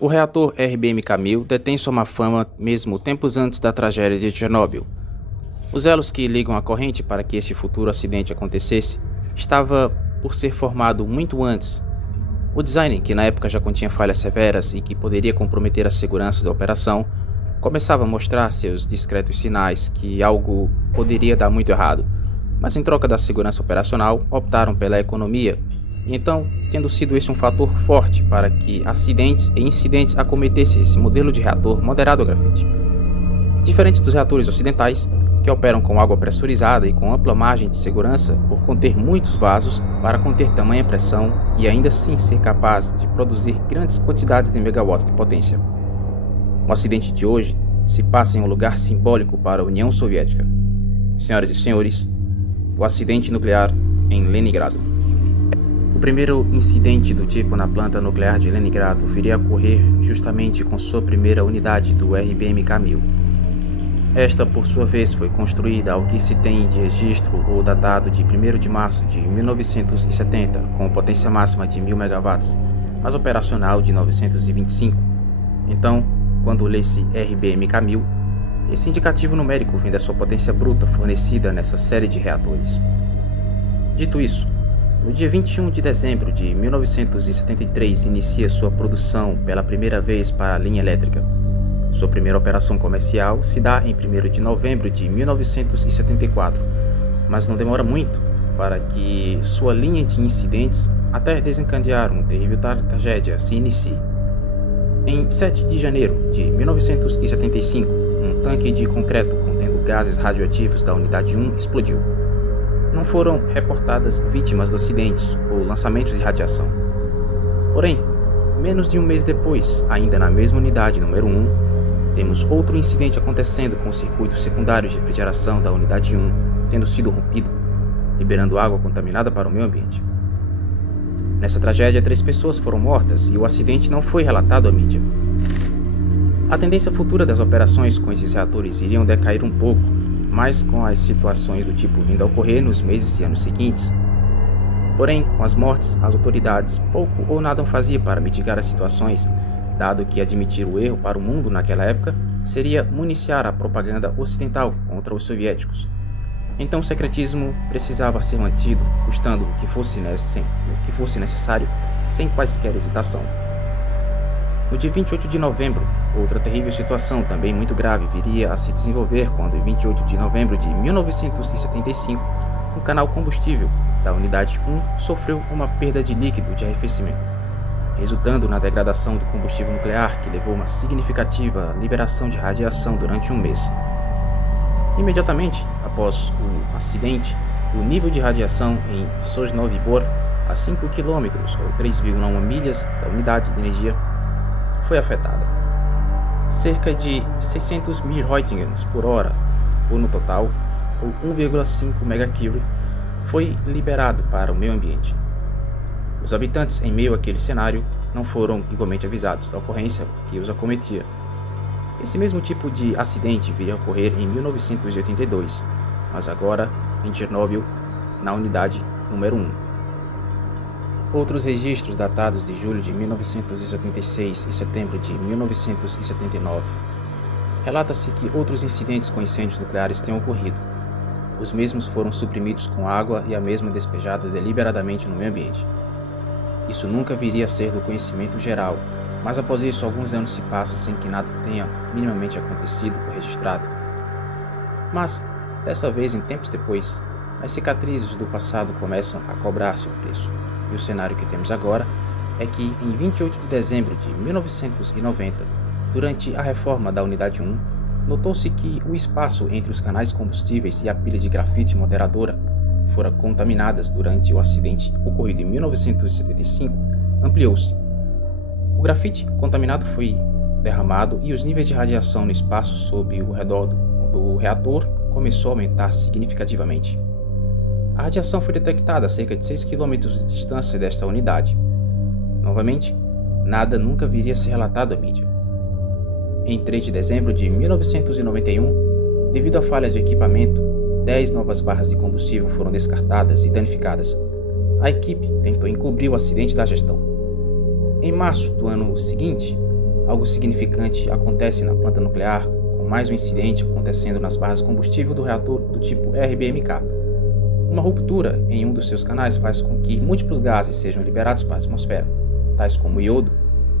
O reator RBMK-1000 detém sua má fama mesmo tempos antes da tragédia de Chernobyl. Os elos que ligam a corrente para que este futuro acidente acontecesse estava por ser formado muito antes. O design, que na época já continha falhas severas e que poderia comprometer a segurança da operação, começava a mostrar seus discretos sinais que algo poderia dar muito errado, mas em troca da segurança operacional optaram pela economia, e então, tendo sido esse um fator forte para que acidentes e incidentes acometessem esse modelo de reator moderado a grafite. Diferente dos reatores ocidentais, que operam com água pressurizada e com ampla margem de segurança por conter muitos vasos para conter tamanha pressão e ainda assim ser capaz de produzir grandes quantidades de megawatts de potência. O acidente de hoje se passa em um lugar simbólico para a União Soviética. Senhoras e senhores, o acidente nuclear em Leningrado. O primeiro incidente do tipo na planta nuclear de Leningrado viria a ocorrer justamente com sua primeira unidade do RBMK-1000. Esta, por sua vez, foi construída ao que se tem de registro ou datado de 1º de março de 1970, com potência máxima de 1000 MW, mas operacional de 925. Então, quando lê-se RBMK-1000, esse indicativo numérico vem da sua potência bruta fornecida nessa série de reatores. Dito isso, no dia 21 de dezembro de 1973 inicia sua produção pela primeira vez para a linha elétrica. Sua primeira operação comercial se dá em 1º de novembro de 1974, mas não demora muito para que sua linha de incidentes até desencadear uma terrível tragédia se inicie. Em 7 de janeiro de 1975, um tanque de concreto contendo gases radioativos da Unidade 1 explodiu. Não foram reportadas vítimas do acidente ou lançamentos de radiação. Porém, menos de um mês depois, ainda na mesma unidade número 1, temos outro incidente acontecendo com os circuitos secundários de refrigeração da Unidade 1 tendo sido rompido, liberando água contaminada para o meio ambiente. Nessa tragédia, 3 pessoas foram mortas e o acidente não foi relatado à mídia. A tendência futura das operações com esses reatores iriam decair um pouco, mas com as situações do tipo vindo a ocorrer nos meses e anos seguintes. Porém, com as mortes, as autoridades pouco ou nada faziam para mitigar as situações, dado que admitir o erro para o mundo naquela época seria municiar a propaganda ocidental contra os soviéticos. Então o secretismo precisava ser mantido, custando o que fosse necessário, sem quaisquer hesitação. No dia 28 de novembro, outra terrível situação, também muito grave, viria a se desenvolver quando, em 28 de novembro de 1975, um canal combustível da Unidade 1 sofreu uma perda de líquido de arrefecimento, resultando na degradação do combustível nuclear, que levou uma significativa liberação de radiação durante um mês. Imediatamente após o acidente, o nível de radiação em Sosnovyy Bor, a 5 km ou 3,1 milhas da unidade de energia, foi afetada. Cerca de 600 mRs por hora, ou no total, ou 1,5 MkCal, foi liberado para o meio ambiente. Os habitantes, em meio àquele cenário, não foram igualmente avisados da ocorrência que os acometia. Esse mesmo tipo de acidente viria a ocorrer em 1982, mas agora em Chernobyl, na unidade número 1. Outros registros datados de julho de 1976 e setembro de 1979. Relata-se que outros incidentes com incêndios nucleares tenham ocorrido. Os mesmos foram suprimidos com água e a mesma despejada deliberadamente no meio ambiente. Isso nunca viria a ser do conhecimento geral, mas após isso alguns anos se passam sem que nada tenha minimamente acontecido ou registrado. Mas, dessa vez, em tempos depois, as cicatrizes do passado começam a cobrar seu preço. E o cenário que temos agora é que, em 28 de dezembro de 1990, durante a reforma da Unidade 1, notou-se que o espaço entre os canais combustíveis e a pilha de grafite moderadora fora contaminadas durante o acidente ocorrido em 1975, ampliou-se. O grafite contaminado foi derramado e os níveis de radiação no espaço sob o redor do reator começou a aumentar significativamente. A radiação foi detectada a cerca de 6 km de distância desta unidade. Novamente, nada nunca viria a ser relatado à mídia. Em 3 de dezembro de 1991, devido à falha de equipamento, 10 novas barras de combustível foram descartadas e danificadas. A equipe tentou encobrir o acidente da gestão. Em março do ano seguinte, algo significante acontece na planta nuclear, com mais um incidente acontecendo nas barras de combustível do reator do tipo RBMK. Uma ruptura em um dos seus canais faz com que múltiplos gases sejam liberados para a atmosfera, tais como o iodo.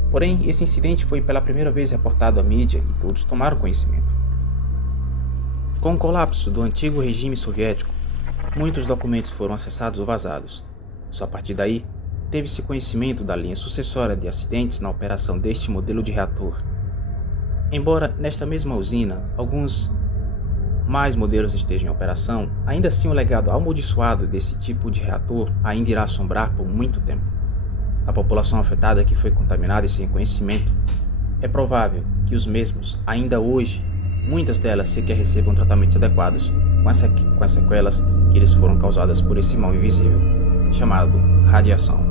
Porém, esse incidente foi pela primeira vez reportado à mídia e todos tomaram conhecimento. Com o colapso do antigo regime soviético, muitos documentos foram acessados ou vazados. Só a partir daí, teve-se conhecimento da linha sucessória de acidentes na operação deste modelo de reator. Embora nesta mesma usina, alguns mais modelos estejam em operação, ainda assim o legado amaldiçoado desse tipo de reator ainda irá assombrar por muito tempo. A população afetada que foi contaminada e sem conhecimento, é provável que os mesmos, ainda hoje, muitas delas sequer recebam tratamentos adequados com as sequelas que lhes foram causadas por esse mal invisível, chamado radiação.